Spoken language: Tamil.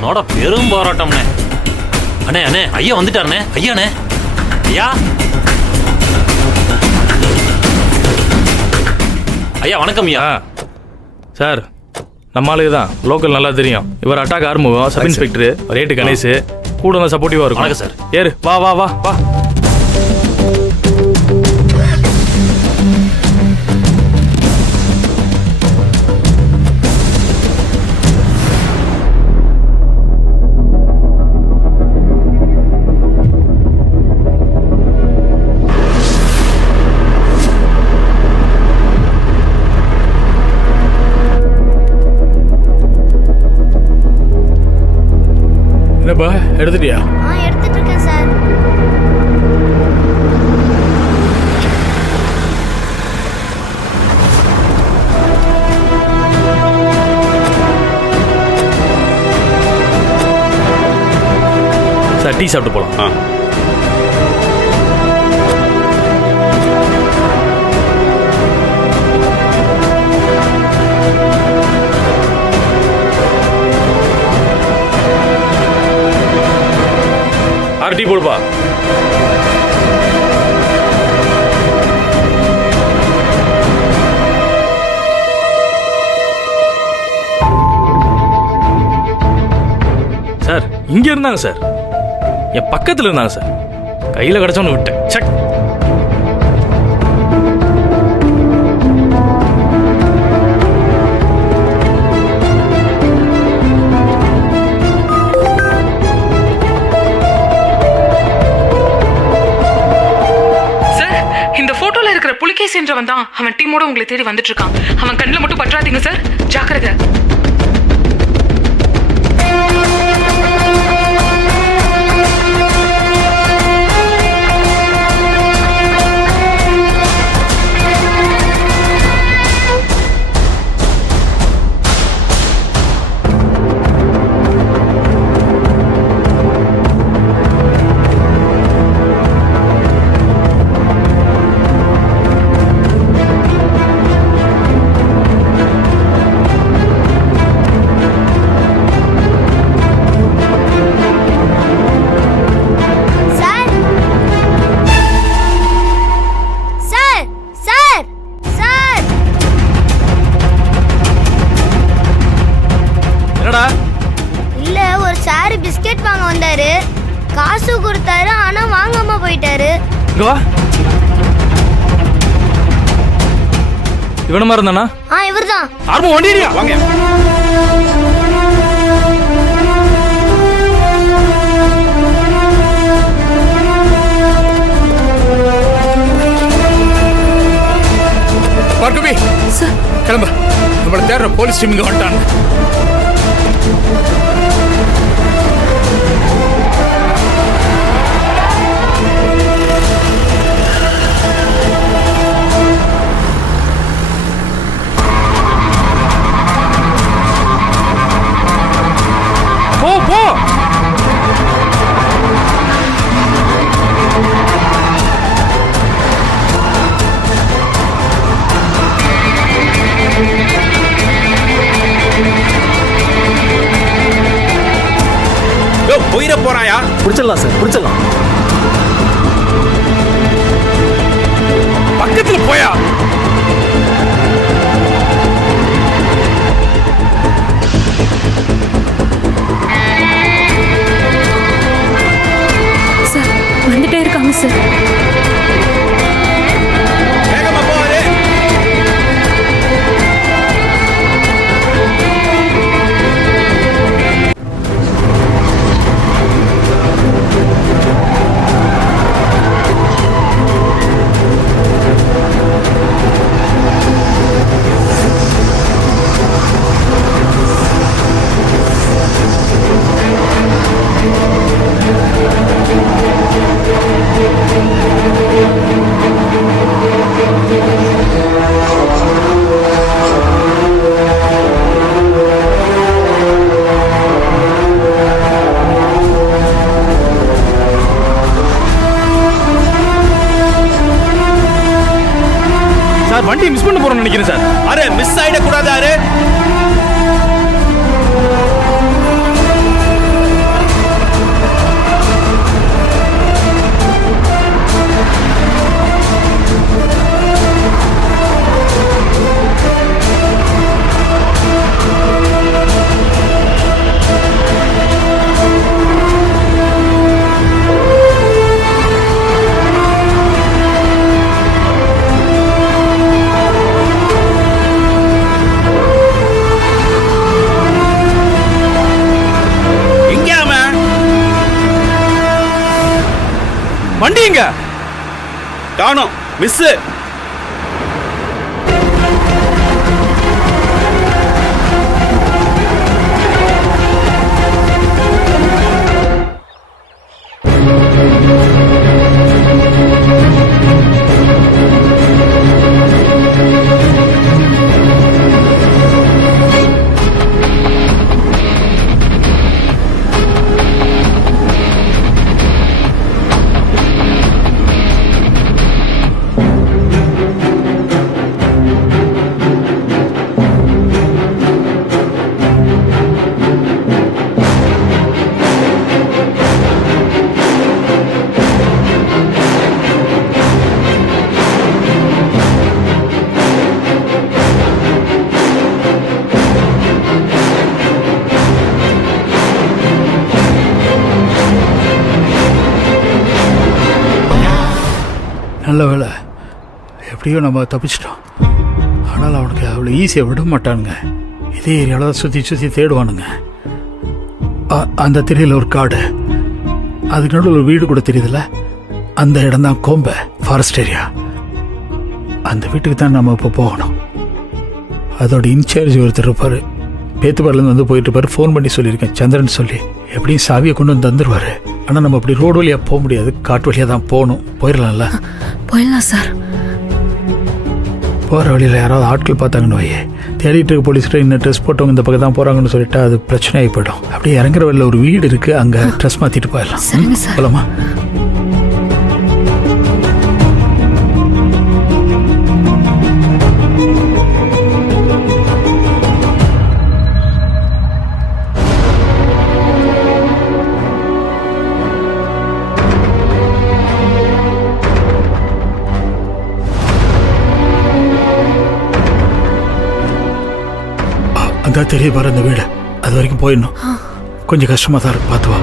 உன்னோட பெரும் போராட்டம்னே. அண்ணே அண்ணே ஐயா வந்துட்டாருண்ணே. ஐயாண்ணே ஐயா ஐயா வணக்கம் ஐயா. சார் நம்ம ஆளுக்கு தான் லோக்கல் நல்லா தெரியும். இவர் attack Arumugam, sub inspector rate Ganesh கூட தான் சப்போர்ட்டிவா இருக்கும். வணக்கம் சார். ஏறு வா வா வா வா. எடுத்துட்டியா? எடுத்துட்டு இருக்கேன் சார். சார் டீ சாப்பிட்டு போலாம். டீ போடுப்பா. சார் இங்க இருந்தாங்க சார், என் பக்கத்துல இருந்தாங்க சார். கையில கிடைச்சோன்னு விட்டேன். செக். புலிகேஸ் என்றவன் தான் அவன் டீமோட உங்களை தேடி வந்துட்டு இருக்கான். அவன் கண்ணில் மட்டும் பற்றாதீங்க சார், ஜாக்கிரதை. பிஸ்கெட் வாங்க வந்தாரு, காசு கொடுத்தாரு, ஆனா வாங்காம போயிட்டாரு. இவனமா இருந்தானா? இவர்தான். ஆர்மோ வண்டியா வாங்க. பார்க்கவே கிளம்ப, நம்மள தேடுற போலீஸ் டீம் இங்க வந்துட்டாங்க. போ போ. போயிட போறாயா? பிடிச்சிடலாம் சார், பிடிச்சிடலாம். பக்கத்துல போயா? சார் வந்துட்டே இருக்காங்க சார். வேகமா போவாரு. வண்டி மிஸ் பண்ண போறோம்னு நினைக்கிறேன் சார். அரே மிஸ் ஆயிட கூடாது. அரே வண்டி எங்க? காணோம், மிஸ். நல்ல வேலை, எப்படியோ நம்ம தப்பிச்சிட்டோம். ஆனால் அவனுக்கு அவ்வளோ ஈஸியாக விட மாட்டானுங்க. இதே ஏரியாவில் தான் சுற்றி சுற்றி தேடுவானுங்க. அந்த தெரியல ஒரு காடு, அதுக்கு நடுவில் ஒரு வீடு கூட தெரியுதுல்ல, அந்த இடம் தான் கோம்பை ஃபாரஸ்ட் ஏரியா. அந்த வீட்டுக்கு தான் நம்ம இப்போ போகணும். அதோட இன்சார்ஜ் ஒருத்தர் இருப்பார், பேத்துப்பாடுலேருந்து வந்து போயிட்டு இருப்பார். ஃபோன் பண்ணி சொல்லியிருக்கேன், சந்திரன் சொல்லி. எப்படியும் சாவியை கொண்டு வந்து தந்துடுவார். ஆனால் நம்ம அப்படி ரோடு வழியாக போக முடியாது, காட்டு வழியாக தான் போகணும். போயிடலாம்ல? போயிடலாம் சார். போகிற வழியில் யாராவது ஆட்கள் பார்த்தாங்கன்னு வையே, தேடிட்டு இருக்க போலீஸ்கிட்ட இன்னும் ட்ரெஸ் போட்டவங்க இந்த பக்கம் தான் போகிறாங்கன்னு சொல்லிட்டு அது பிரச்சனை ஆகி போயிடும். அப்படியே இறங்குற வழியில் ஒரு வீடு இருக்குது, அங்கே ட்ரெஸ் மாற்றிட்டு போயிடலாம். சரிங்க சார். போகலாமா? அதான் தெரிய பாரு அந்த வீடு, அது வரைக்கும் போயிடணும். கொஞ்சம் கஷ்டமாக தான் இருக்கு, பார்த்து வா.